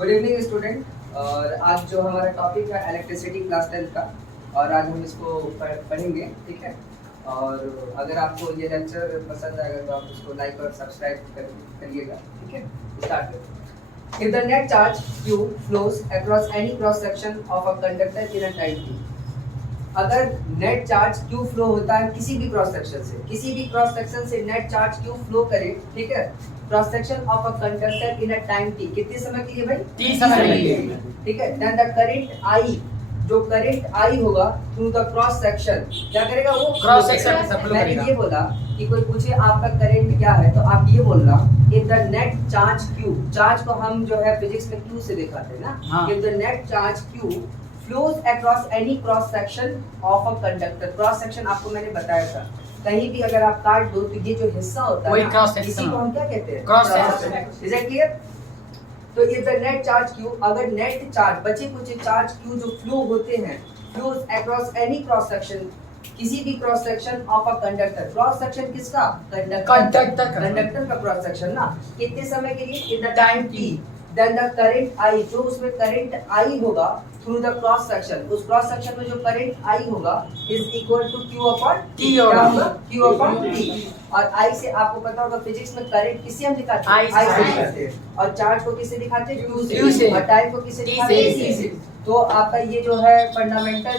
Good evening student. और आज जो हमारा टॉपिक है इलेक्ट्रिसिटी क्लास 10 का, और आज हम इसको पढ़ेंगे, ठीक है। और अगर आपको ये लेक्चर पसंद आएगा तो आप उसको लाइक और सब्सक्राइब करिएगा, ठीक है। स्टार्ट करते हैं। If the net charge Q flows across any cross section of a conductor in a time t, अगर नेट चार्ज Q फ्लो होता है किसी भी क्रॉस सेक्शन से नेट चार्ज Q फ्लो करे, ठीक है, cross section of a conductor in a time t, कितने समय के लिए भाई? t समय के लिए, ठीक है। देन द करंट I, जो करंट I होगा थ्रू द क्रॉस सेक्शन, क्या करेगा वो? क्रॉस सेक्शन से फ्लो मैंने करेगा। ये बोला कि कोई पूछे आपका करंट क्या है, तो आप ये बोलना if the net charge Q, charge को हम जो है फिजिक्स में Q से दिखाते हैं ना, if the net charge Q flows across any cross section of a conductor, cross section आपको मैंने बताया था, कहीं भी अगर आप काट दो तो ये जो हिस्सा होता है ना, इसी को हम क्या कहते हैं? Cross section. Is it clear? तो if the net charge Q, अगर नेट चार्ज बचे कुछ चार्ज Q जो फ्लो होते हैं, flows across any cross section, किसी भी cross section of a conductor, cross section किसका? कंडक्टर का क्रॉस सेक्शन ना, कितने समय के लिए? In the time t, then the current I, जो उसमें करंट I होगा थ्रू द क्रॉस सेक्शन, उस क्रॉस सेक्शन में जो करंट I होगा is equal to Q upon T होगा, Q अपॉन T। और I से आपको पता होगा फिजिक्स में करंट किससे हम दिखाते हैं? I से दिखाते हैं। और चार्ज को किससे दिखाते हैं? Q से। और टाइम को किससे दिखाते हैं? T से। तो आपका ये जो है फंडामेंटल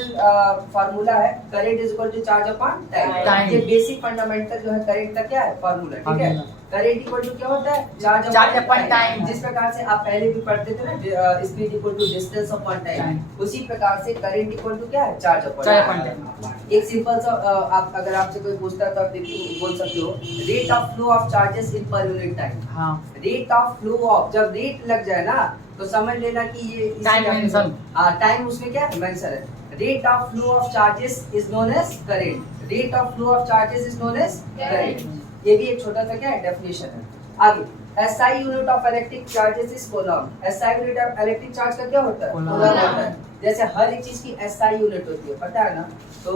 फार्मूला है, current is equal to charge upon time. ये बेसिक फंडामेंटल जो है करंट का क्या है? फार्मूला, ठीक है। करंट इक्वल टू क्या होता है? Charge upon time. जिस प्रकार से आप पहले भी पढ़ते थे ना, speed equal to distance upon time, उसी प्रकार से करंट इक्वल टू क्या है? Charge upon time. एक सिंपल सा आप अगर आपसे कोई पूछता है तो आप बोल सकते हो rate of flow of charges in per unit time. Rate of flow of, जब रेट लग जाए ना तो समझ लेना कि ये टाइम उसमें क्या है? मेंशन है। Rate of flow of charges is known as current. Rate of flow of charges is known as current. ये भी एक छोटा सा क्या है? डेफिनेशन है। आगे, SI unit of electric charges is coulomb. SI unit of electric charge का क्या होता है? कूलम होता है। जैसे हर एक चीज की SI यूनिट होती है, पता है ना। तो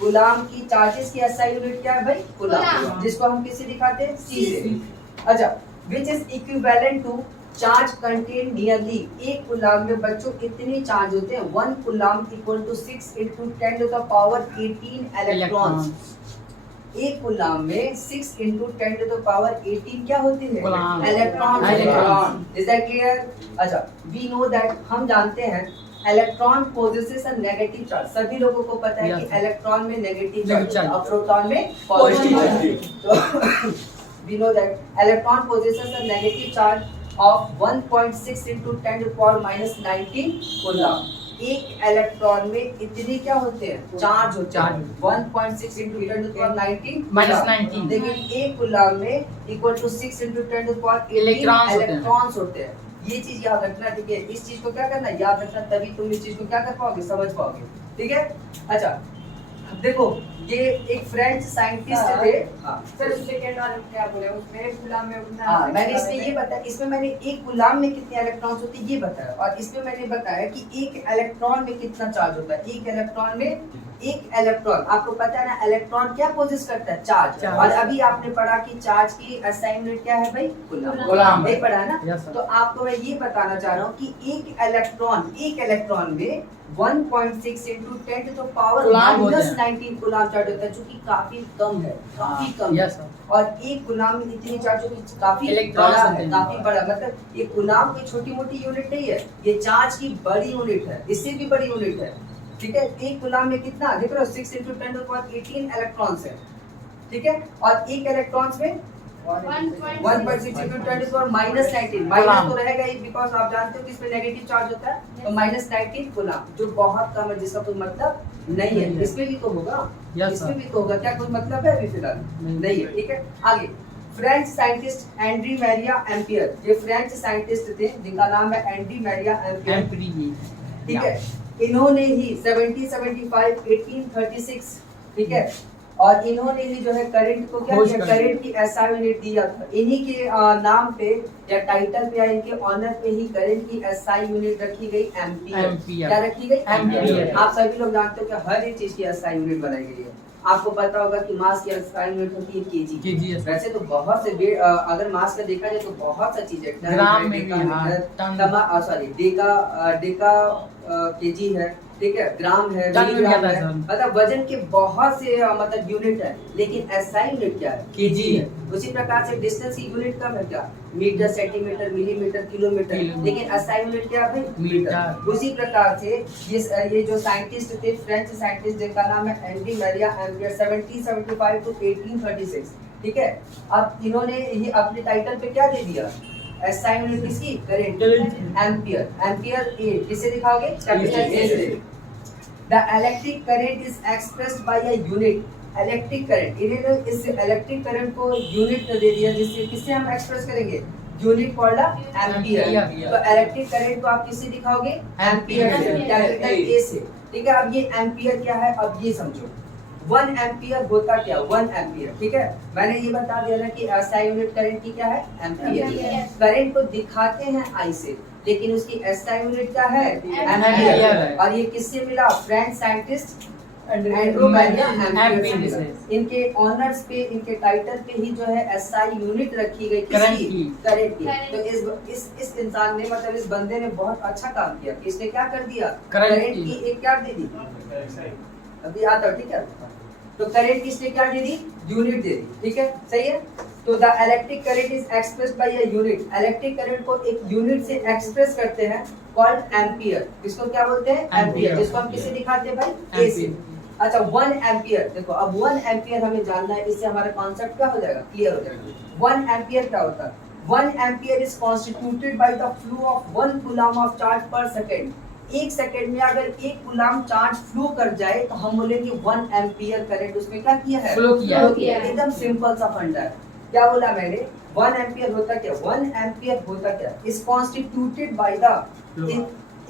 कूलम की चार्जेस की SI यूनिट क्या है भाई? कूलम, जिसको हम किससे दिखाते हैं? C से। अच्छा, which is equivalent to charge contain nearly, एक कूलम में बच्चों कितने चार्ज होते हैं? 1 coulomb equal to 6 into 10 to the power 18 electrons. एक कूलम में 6 into 10 to the power 18 क्या होते हैं? इलेक्ट्रॉन। Is that clear? अच्छा, वी नो दैट, हम जानते हैं electron possesses a negative charge. सभी लोगों को पता है कि इलेक्ट्रॉन में नेगेटिव चार्ज और प्रोटॉन में पॉजिटिव चार्ज। तो we know that electron possesses a negative charge of 1.6 into 10 to the power minus 19 coulomb. एक इलेक्ट्रॉन में इतने क्या होते हैं? चार्ज होते हैं। 1.6 into 10 to the power 19 minus 19। लेकिन एक कूलम में equal to 6 into 10 to the power 18 electrons होते हैं। ये चीज याद रखना, ठीक है। इस चीज को क्या करना, याद रखना, तभी तुम इस चीज को क्या कर पाओगे? समझ पाओगे, ठीक है। अच्छा देखो, ये एक फ्रेंच साइंटिस्ट थे। सर उस सेकंड वाले में क्या बोले? उसमें कूलम में उतना, हाँ, मैंने इसमें ये बताया, इसमें मैंने एक कूलम में कितने इलेक्ट्रॉन्स होते हैं ये बताया, और इसमें मैंने बताया कि एक इलेक्ट्रॉन में कितना चार्ज होता है। एक इलेक्ट्रॉन में, एक इलेक्ट्रॉन, आपको पता है ना इलेक्ट्रॉन क्या पोजेस करता है? चार्ज। और अभी आपने पढ़ा कि चार्ज की SI यूनिट क्या है भाई? कूलम। नहीं पढ़ा ना? तो आपको मैं ये बताना चाह रहा हूँ कि एक इलेक्ट्रॉन में 1.6 into 10 to the power minus 19 coulomb charge होता है, जो कि काफी कम है, काफी कम है। और एक कूलम में इतनी चार्ज काफी बड़ा है, काफी बड़ा, मतलब ये कूलम की छोटी मोटी यूनिट नहीं है, ये चार्ज की बड़ी यूनिट है, इससे भी बड़ी यूनिट है, ठीक है। एक कूलम में कितना देख रहे हो? 6 into 10 to the power 18 electrons है, ठीक है। और एक इलेक्ट्रॉन्स में 1.6 into 10 to the power minus 19, minus तो रहेगा ही, बिकॉज आप जानते हो कि इसमें नेगेटिव चार्ज होता है, तो minus 19 कूलम, जो बहुत कम है, जिसका कोई मतलब नहीं है। इसमें भी तो होगा, इसमें भी तो होगा, क्या कोई मतलब है? अभी फिलहाल नहीं है, ठीक है। आगे, French scientist Andriy Marie ampere, ये फ्रेंच साइंटिस्ट थे जिनका नाम है एंड्री मैरिया एम्पियर, ठीक है। इन्होंने ही 1775 1836, ठीक है, और इन्होंने ही जो है करंट को क्या किया? करंट की SI यूनिट दिया था। इन्हीं के नाम पे या टाइटल पे या इनके ऑनर पे ही करंट की SI यूनिट रखी गई एम्पियर। क्या रखी गई? एम्पियर। आप सभी लोग जानते हो कि हर एक चीज की SI यूनिट बनाई गई है, आपको पता होगा कि मास की SI यूनिट होती है केजी। केजी है। वैसे तो बहुत से अगर मास का देखा जाए तो बहुत सा चीज है, ग्राम में भी, हाँ, टन। सॉरी डेका केजी है, ठीक है, ग्राम है, टन में मिलीग्राम क्या था है, सर? मतलब वजन के बहुत से मतलब यूनिट है, लेकिन SI यूनिट क्या है? केजी है। उसी प्रकार से डिस्टेंस की यूनिट कम है क्या? मीटर, सेंटीमीटर, मिलीमीटर, किलोमीटर, लेकिन SI यूनिट क्या है भाई? मीटर। उसी प्रकार से ये जो साइंटिस्ट थे, फ्रेंच साइंटिस्ट जिनका नाम है एंड्री मैरिया एम्पियर, 1775 टू 1836, ठीक है। अब इन्होंने ये अपने टाइटल पे क्या दे दिया? SI यूनिट किसकी? Current, ampere. एम्पियर ए किसे दिखाओगे? कैपिटल ए से। The electric current is expressed by a unit. Electric current, इन्होंने इस इलेक्ट्रिक करंट को यूनिट दे दिया, जिससे किससे हम एक्सप्रेस करेंगे? Unit called ampere. एम्पियर। तो इलेक्ट्रिक करंट को आप किससे दिखाओगे? एम्पियर से, कैपिटल ए से, ठीक है। अब ये एम्पियर क्या है, अब ये समझो। 1 एम्पियर होता क्या? 1 एम्पियर, ठीक है। मैंने ये बता दिया ना कि SI यूनिट करंट की क्या है? एम्पियर। एम्पियर। करंट को दिखाते हैं आई से, लेकिन उसकी SI यूनिट क्या है? Ampere ampere. है। और ये किससे मिला? फ्रेंच साइंटिस्ट एंड्रू मैरिया एम्पियर से मिला। इनके ऑनर्स पे, इनके टाइटल पे ही जो है SI यूनिट रखी गई, करंट किसकी? की। करंट की। करंट। तो इस इंसान ने, मतलब इस बंदे ने बहुत अच्छा काम किया। इसने क्या कर दिया? करंट करंट की। की एक क्या दे दी? अभी आता है, ठीक है। तो करंट किसने क्या दे दी? यूनिट दे दी, ठीक है, सही है। तो the electric current is expressed by a unit. Electric current को एक यूनिट से एक्सप्रेस करते हैं, कॉल्ड एम्पियर। इसको क्या बोलते हैं? एम्पियर। एम्पियर। जिसको हम किससे दिखाते हैं भाई? ए से। अच्छा, 1 एम्पियर देखो, अब 1 एम्पियर हमें जानना है, इससे हमारा कॉन्सेप्ट क्या हो जाएगा? क्लियर हो जाएगा। 1 एम्पियर क्या होता है? 1 ampere is constituted by the flow of 1 coulomb of charge पर सेकंड। एक सेकंड में अगर 1 कूलम चार्ज फ्लो कर जाए तो हम बोलेंगे 1 एम्पियर करंट उसमें क्या किया है? फ्लो किया है। एकदम सिंपल सा फंडा है। क्या बोला मैंने? 1 एम्पियर होता क्या? 1 एम्पियर होता क्या? इज कॉन्स्टिट्यूटेड बाय द,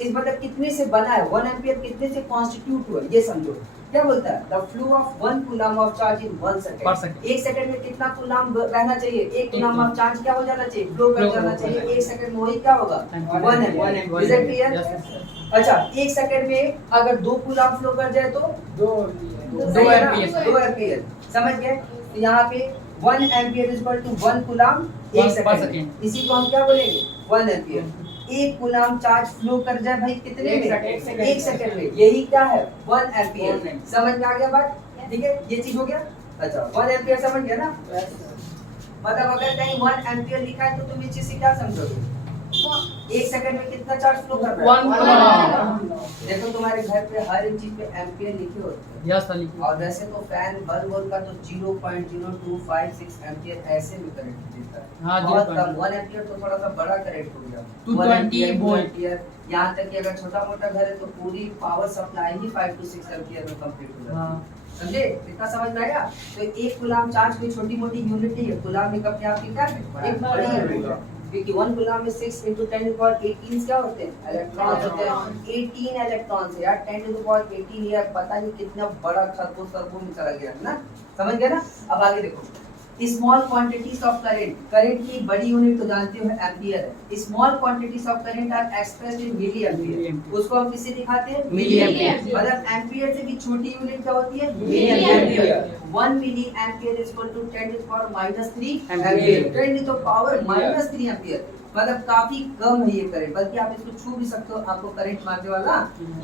इस मतलब कितने से बना है? 1 एम्पियर कितने से कॉन्स्टिट्यूट हुआ, ये समझो। क्या बोलता है? The flow of 1 coulomb of charge in 1 पर सेकंड। सेकंड। एक सेकंड में कितना कूलम रहना चाहिए? 1 कूलम ऑफ चार्ज क्या हो जाना चाहिए? फ्लो कर Flow जाना कर चाहिए। जाना एक सेकंड में वही क्या होगा? 1 एम्पियर। Is it clear? अच्छा, एक सेकंड में अगर 2 कूलम फ्लो कर जाए तो 2 एम्पियर। 2 एम्पियर, समझ गए? तो यहाँ पे 1 ampere is equal to 1 coulomb पर एक सेकंड। सेकंड। इसी को हम क्या बोलेंगे? 1 एम्पियर। 1 कूलम चार्ज फ्लो कर जाए भाई कितने में? एक सेकंड में। यही क्या है? 1 एम्पियर। समझ में आ गया बात? ठीक है, ये चीज हो गया। अच्छा, 1 एम्पियर समझ गया ना? मतलब अगर कहीं 1 एम्पियर लिखा है तो तुम इस चीज से क्या समझोगे? एक सेकंड में कितना चार्ज फ्लो कर रहा है? 1 कूलम। देखो तुम्हारे घर पे हर एक चीज पे एम्पियर लिखे होते हैं। Yes sir. और वैसे तो फैन बल्ब का तो 0.0256 एम्पियर ऐसे में करंट देता है। हाँ, बहुत 0.2 कम। 1 एम्पियर तो थोड़ा सा बड़ा करंट हो गया। 220 वोल्ट। यहाँ तक कि अगर छोटा मोटा घर है तो पूरी power supply he 5 to 6 ampere में कंप्लीट हो जाती है। हाँ। समझे? इतना समझ में आया? तो 1 कूलम चार्ज कोई छोटी मोटी यूनिट नहीं है। कूलम एक अपने आप की क्या है? एक बड़ी यूनिट है। क्योंकि 1 कूलम में 6 × 10⁻18 क्या होते हैं? इलेक्ट्रॉन्स होते हैं। 18 इलेक्ट्रॉन्स है यार। 10⁻18 ये पता नहीं कितना बड़ा खरगोश में चला गया ना। समझ गया ना? अब आगे देखो। Small quantities of current, current की बड़ी यूनिट तो जानते हो एम्पियर है। Small quantities of current are expressed in milliampere. उसको हम किससे दिखाते हैं? Milli ampere. मतलब एम्पियर से भी छोटी यूनिट क्या होती है? Milliampere. 1 milliampere is equal to 10⁻³ ampere. 10 to power -3 ampere. मतलब काफी कम है ये करंट, बल्कि आप इसको छू भी सकते हो। आपको करंट मारने वाला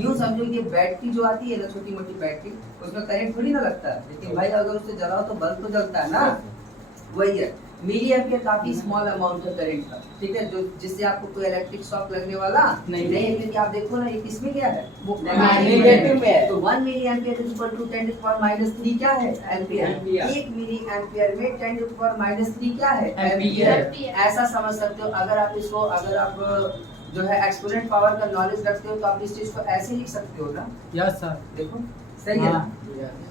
यूं समझो कि बैटरी जो आती है ना, छोटी मोटी बैटरी, उसमें करंट थोड़ी ना लगता है, लेकिन भाई अगर उससे जलाओ तो बल्ब तो जलता है ना। वही है। मिली एम्पियर काफी स्मॉल अमाउंट है करंट का, ठीक है, जो जिससे आपको कोई इलेक्ट्रिक शॉक लगने वाला नहीं है। क्योंकि आप देखो ना, ये किसमें क्या है? नेगेटिव में है। तो 1 milliampere is equal to 10⁻³ क्या है? एम्पियर। एम्पियर। 1 मिली एम्पियर में 10⁻³ क्या है? एम्पियर। ऐसा समझ सकते हो। अगर आप इसको, अगर आप जो है एक्सपोनेंट पावर का नॉलेज रखते हो तो आप इस चीज को ऐसे लिख सकते हो ना। Yes sir. देखो सही है ना?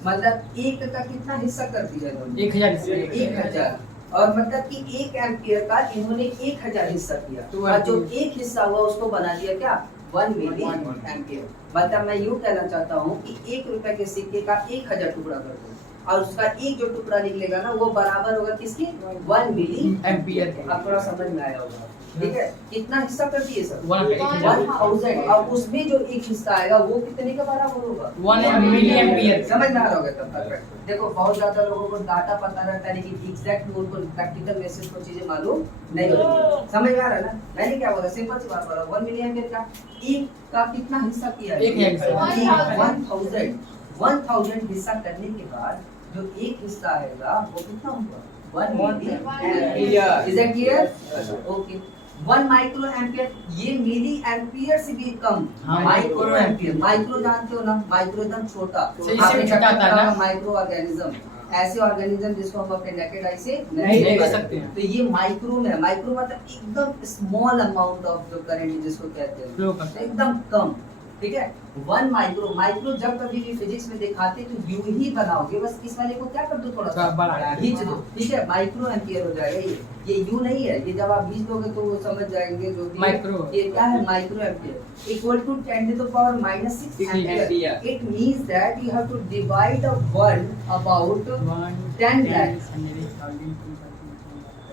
मतलब 1 का कितना हिस्सा कर दिया इन्होंने? 1000। 1000। और मतलब कि 1 एम्पियर का इन्होंने 1000 हिस्सा किया। तो और जो एक हिस्सा हुआ उसको बना दिया क्या? 1 मिली एम्पियर। मतलब मैं यूं कहना चाहता हूँ कि 1 रुपए के सिक्के का 1000 टुकड़ा कर दो और उसका एक जो टुकड़ा निकलेगा ना, वो बराबर होगा किसके? 1 मिली एम्पियर के। अब थोड़ा समझ में आया होगा। ठीक है, कितना हिस्सा करती है सब? 1000। 1000। अब उसमें जो एक हिस्सा आएगा वो कितने का बराबर होगा? 1 मिलिएम्पियर। समझ में आ रहा होगा तब तक। देखो बहुत ज्यादा लोगों को डाटा पता रहता है लेकिन एग्जैक्ट उनको प्रैक्टिकल बेसिस को चीजें मालूम नहीं होती। समझ में आ रहा है ना? मैंने क्या बोला, सिंपल सी बात बोला, 1 मिलियन का एक का कितना हिस्सा किया है? एक हिस्सा। 1000 हिस्सा करने के बाद जो एक हिस्सा आएगा वो कितना होगा? 1 million. Is that clear? Okay. 1 micro ampere, ये मिली एम्पियर से भी कम। हाँ, माइक्रो एम्पियर, माइक्रो जानते हो ना, माइक्रो एकदम छोटा। सही से भी छोटा आता है ना? माइक्रो ऑर्गेनिज्म, ऐसे ऑर्गेनिज्म जिसको हम अपने नेकेड आई से नहीं देख सकते हैं। तो ये माइक्रो में है। माइक्रो मतलब एकदम स्मॉल अमाउंट ऑफ जो करंट जिसको कहते हैं, फ्लो करता है। एकदम कम। ठीक है, 1 माइक्रो, माइक्रो जब कभी भी फिजिक्स में दिखाते तो यू ही बनाओगे, बस इस वाले को क्या कर दो, थोड़ा सा बढ़ा खींच दो। ठीक है, माइक्रो एम्पियर हो जाएगा ये यू नहीं है, ये जब आप खींच दोगे तो वो समझ जाएंगे जो भी माइक्रो। ये क्या है, microampere equal to 10 to the power -6 ampere. It means that you have to divide a 1 about 10 lakh।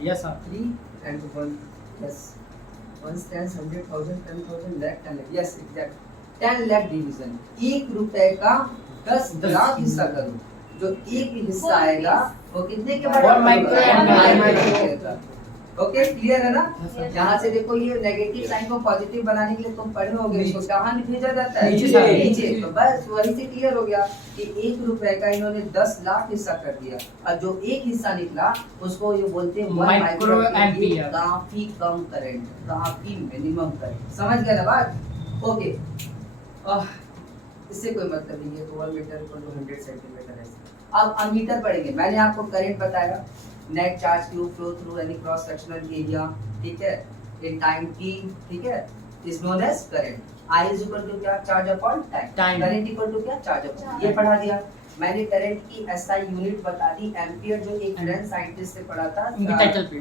Yes sir. 3 and 1 plus 1 10 100,000 10,000 lakh 10 lakh। Yes exact 10 lakh division. 1 रुपए का 10 लाख हिस्सा करो, जो एक हिस्सा आएगा वो कितने के बराबर? 1 माइक्रो का। ओके, क्लियर है ना? Yes, यहाँ से देखो ये नेगेटिव साइन को पॉजिटिव बनाने के लिए तुम पढ़े होगे, इसको कहाँ भेजा जाता है? नीचे side। नीचे। तो बस वही से क्लियर हो गया कि 1 रुपए का इन्होंने 10 लाख हिस्सा कर दिया, और जो एक हिस्सा निकला उसको ये बोलते हैं 1 माइक्रो एम्पियर। काफी कम करंट, काफी मिनिमम करंट। समझ गए ना बात? ओके, इससे कोई मतलब नहीं है। तो 1 मीटर को 100 सेंटीमीटर है। अब अमीटर पढ़ेंगे। मैंने आपको करंट बताया, net charge Q flow through any cross sectional area, ठीक है, इन टाइम t, ठीक है, is known as current. I is equal to क्या? Charge upon time. Current equal to क्या? Charge upon. ये पढ़ा दिया मैंने। करंट की SI यूनिट बता दी, एम्पियर, जो एक फ्रेंच साइंटिस्ट से पढ़ा था,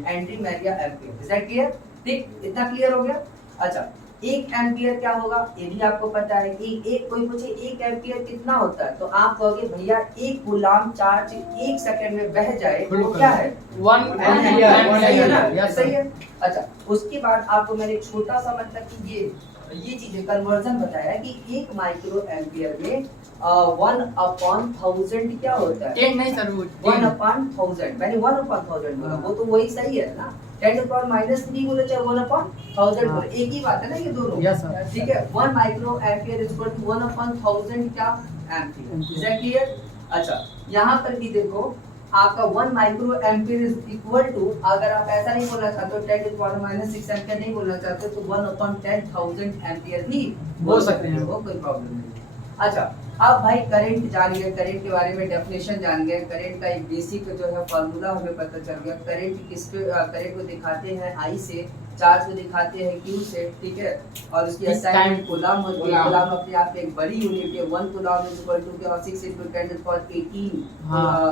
Andre Marie Ampere. Is that clear? ठीक, इतना क्लियर हो गया? अच्छा, 1 एम्पियर क्या होगा ये भी आपको पता है कि एक, कोई पूछे 1 एम्पियर कितना होता है तो आप कहोगे भैया 1 कूलाम चार्ज 1 सेकंड में बह जाए तो क्या है? 1 एम्पियर। सही है ना? Yes, सही है। अच्छा, उसके बाद आपको मैंने एक छोटा सा मतलब कि ये चीजें कन्वर्जन बताया कि 1 माइक्रो एम्पियर में 1/1000 क्या होता है? 10 नहीं सर, वो 1/1000। मैंने 1/1000 बोला, वो तो वही सही है ना? 10 to the power -3 बोले चाहे 1/1000 बोले, एक ही बात है ना ये दोनों? Yes, sir। ठीक है, 1 microampere is equal to 1/1000 क्या? एम्पियर। Is that clear? अच्छा, यहाँ पर भी देखो आपका 1 microampere is equal to, अगर आप ऐसा नहीं बोलना चाहते हो 10 to the power -6 एम्पियर नहीं बोलना चाहते तो 1/10,000 एम्पियर भी बोल सकते हैं, वो कोई प्रॉब्लम नहीं। अच्छा, अब भाई करंट जान गए, करंट के बारे में डेफिनेशन जान गए, करंट का एक बेसिक जो है फार्मूला हमें पता चल गया। करंट किस पे, करंट को दिखाते हैं I से, चार्ज को दिखाते हैं Q से, ठीक है, और उसकी असाइनमेंट कूलम होती है। कूलम अपने आप में एक बड़ी यूनिट है। 1 कूलम इज इक्वल टू क्या? 6 × 10 to the power 18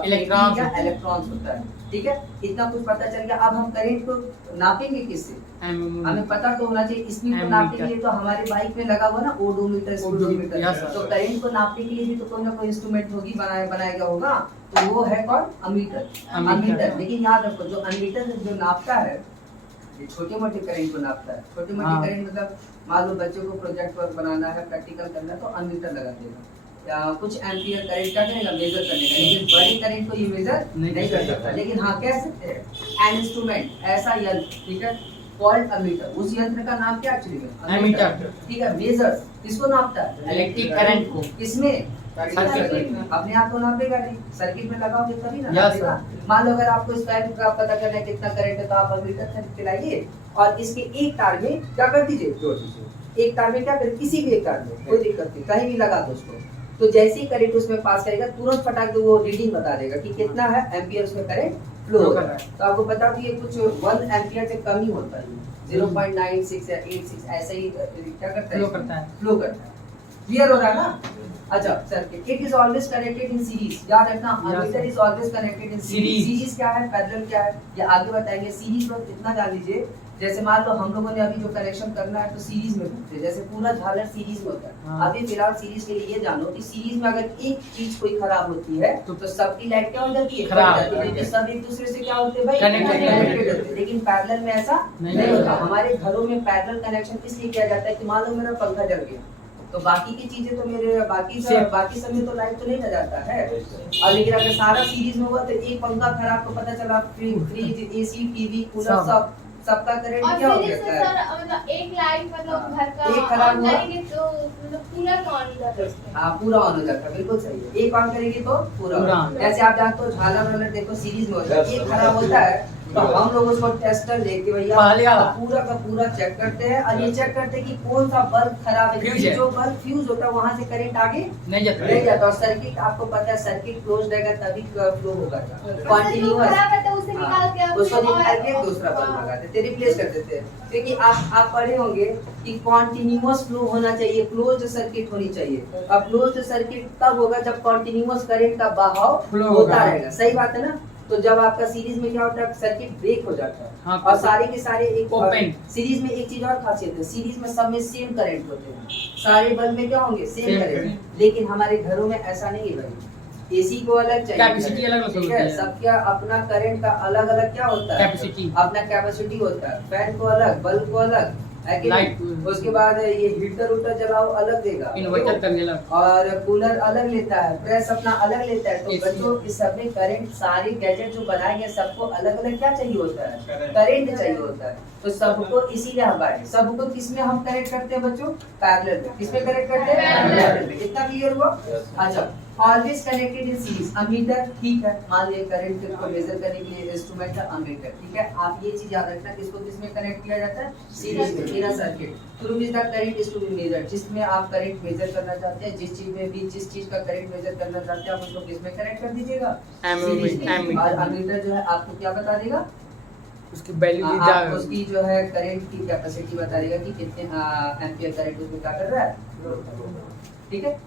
इलेक्ट्रॉन्स होता है। ठीक है, इतना कुछ पता चल गया। अब हम करंट को नापेंगे किससे? हमें पता तो होना चाहिए। स्पीड को नापने के लिए तो हमारे बाइक में लगा हुआ ना ओडोमीटर, स्पीडोमीटर। तो करंट को नापने के लिए भी तो कोई ना कोई इंस्ट्रूमेंट होगी, बनाया गया होगा, तो वो है कौन? अमीटर। अमीटर। लेकिन याद रखो, जो अमीटर जो नापता है ये छोटे मोटे करंट को नापता है। छोटे मोटे करंट मतलब मान लो बच्चों को प्रोजेक्ट वर्क बनाना है, प्रैक्टिकल करना है, तो अमीटर लगा देगा, या कुछ एम्पियर करंट का करेगा, मेजर करने का। लेकिन बड़े करंट को ये मेजर नहीं कर सकता। लेकिन हाँ कह सकते हैं एन इंस्ट्रूमेंट, ऐसा यंत्र, ठीक है, कॉल्ड अमीटर। उस यंत्र का नाम क्या एक्चुअली में? अमीटर। ठीक है, मेजर्स किसको नापता है? इलेक्ट्रिक करंट को। किसमें? सर्किट। अपने आप को नापेगा नहीं, सर्किट में लगाओगे तभी ना Yes, नापेगा। मान लो अगर आपको इस टाइप का पता करना है कितना करंट है तो आप अमीटर खरीद के लाइए और इसके एक तार में क्या कर दीजिए, जोड़ दीजिए। एक तार में क्या करें, किसी भी एक तार में, कोई दिक्कत नहीं, कहीं भी लगा दो उसको। तो जैसे ही करंट उसमें पास करेगा तुरंत फटाक से वो रीडिंग बता देगा कि कितना है एम्पियर उसमें करंट फ्लो हो रहा है। तो आपको बता दूं ये कुछ 1 एम्पियर से कम ही होता है, 0.96 या 86 ऐसे ही क्या करता है, फ्लो करता है। क्लियर हो रहा है ना? अच्छा circuit, it is always connected in series. याद रखना, ammeter is always connected in series. Series क्या है, पैरेलल क्या है, ये आगे बताएंगे। सीरीज में इतना जान लीजिए जैसे मान लो हम लोगों ने अभी जो कनेक्शन करना है तो सीरीज में करते हैं, जैसे पूरा झालर सीरीज में होता है। हाँ। अभी फिलहाल सीरीज के लिए ये जानो कि सीरीज में अगर एक चीज कोई खराब होती है तो सबकी लाइट क्या हो जाती है, खराब। कट जाती है, क्योंकि सब एक दूसरे से क्या होते हैं भाई, Connected Connected होते हैं। लेकिन पैरेलल में ऐसा नहीं नहीं होता। होता। हमारे घरों में पैरेलल कनेक्शन इसलिए किया जाता है कि मान लो मेरा पंखा जल गया तो बाकी की चीजें तो मेरे बाकी समय तो लाइट तो नहीं न जाता है, और लेकिन अगर सारा सीरीज में हुआ तो एक पंखा खराब तो पता चला फ्रिज एसी टीवी कूलर सबका करंट और क्या हो फिर इससे जाता है। सर मतलब एक लाइट मतलब घर का एक खराब ऑन हुआ। करेंगे तो मतलब पूरा तो ऑन हो जाता है उसमें। हाँ पूरा ऑन हो जाता है, बिल्कुल सही है। एक ऑन करेगी तो पूरा पूरा on। on। जैसे आप जानते हो झालर वालर देखो सीरीज में होता है, एक खराब होता है तो हम लोग उसको टेस्टर लेके भैया पहले वाला। पूरा का पूरा चेक करते हैं और ये चेक करते हैं कि कौन सा बल्ब खराब है, फ्यूज क्योंकि है। जो बल्ब फ्यूज होता है वहां से करंट आगे नहीं जाता नहीं जाता, और सर्किट आपको पता है सर्किट क्लोज रहेगा तभी फ्लो होगा जो कंटिन्यूअस। खराब है तो उसे निकाल के आप उसको फिर और- निकाल के दूसरा बल्ब हाँ। लगा देते, रिप्लेस कर देते हैं, क्योंकि आप पढ़े होंगे कि कंटिन्यूअस फ्लो होना चाहिए, क्लोज्ड सर्किट होनी चाहिए। अब क्लोज्ड सर्किट तब होगा जब कंटिन्यूअस करंट का बहाव Flow होता होगा। रहेगा, सही बात है ना। तो जब आपका सीरीज में क्या होता है, सर्किट ब्रेक हो जाता है हाँ, और सारे के सारे एक Open। सीरीज में एक चीज और खासियत है, सीरीज में सब में सेम करंट होते हैं, सारे बल्ब में क्या होंगे, सेम Same करंट। current। लेकिन हमारे घरों में ऐसा नहीं है भाई, एसी को अलग चाहिए, Capacity अलग-अलग ठीक होती है, है। सबका अपना करंट का अलग अलग क्या होता है, Capacity। अपना कैपेसिटी होता है। फैन को अलग, बल्ब को अलग है कि Light नहीं? को- उसके बाद ये हीटर उटर जलाओ अलग देगा, इन्वर्टर करने लगा। और कूलर अलग लेता है, प्रेस अपना अलग लेता है। तो AC बच्चों इस सब में करंट, सारे गैजेट जो बनाए गए सबको अलग अलग क्या चाहिए होता है, करंट चाहिए होता है। तो सबको इसीलिए हम आए, सबको किसमें हम कनेक्ट करते हैं बच्चों, पैरेलल में। किसमें कनेक्ट करते हैं, Parallel। पैरेलल में। इतना क्लियर हुआ। अच्छा, always connected in series. Ammeter ठीक है, मान लिया करंट को मेजर करने के लिए इंस्ट्रूमेंट है अमीटर, ठीक है। आप ये चीज याद रखना कि इसको किसमें कनेक्ट किया जाता है, सीरीज में, in a circuit. Through is the current is to be measured, जिसमें आप करंट मेजर करना चाहते हैं, जिस चीज में भी जिस चीज का करंट मेजर करना चाहते हैं आप उसको किसमें कनेक्ट कर दीजिएगा, सीरीज में। एमीटर। और अमीटर जो है आपको क्या बता देगा, उसकी वैल्यू दी आप जा उसकी जो है करंट की कैपेसिटी बता देगा कि कितने एम्पियर करंट उसमें क्या कर रहा है, ठीक है।